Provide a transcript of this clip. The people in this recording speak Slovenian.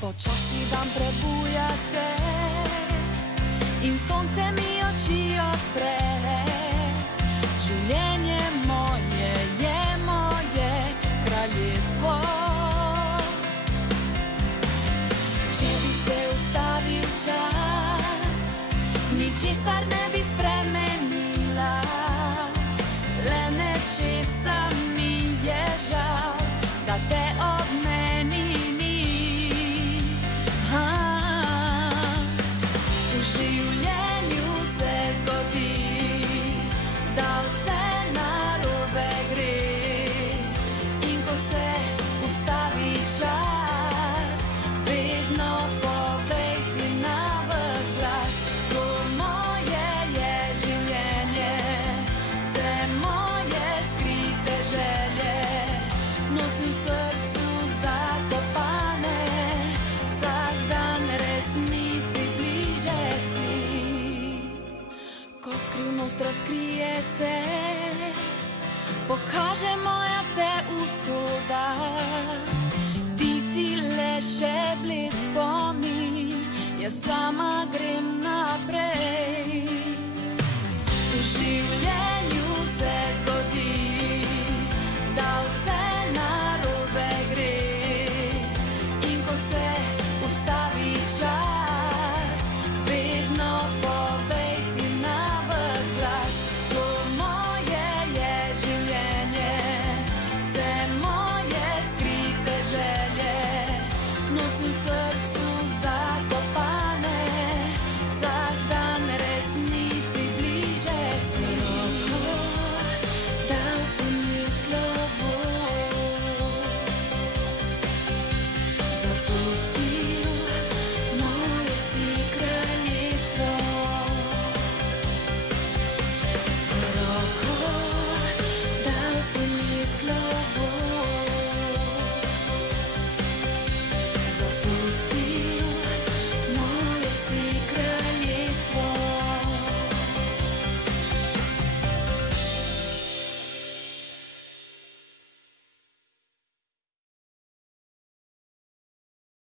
Počasi dan prebuja se in sonce mi oči odpre. Življenje moje je moje kraljestvo. Če bi se ustavil čas, ničesar ne bi spremenila, le nečesa mi je žal, da te ob meni ni. V življenju se zgodi, da vse narobe gre, in ko se ustavi čas, vedno povej si na ves glas: to moje je življenje, vse moje skrite želje nosim v srcu zakopane, vsak dan resnici bliže si. Ko skrivnost razkrije se, pokaže moja se usoda, ti si le še bled spomin, jaz sama grem naprej. V življenju se zgodi, da vse narobe gre, in ko se ustavi čas, vedno povej si na ves glas: to moje je življenje, vse moje skrite želje nosim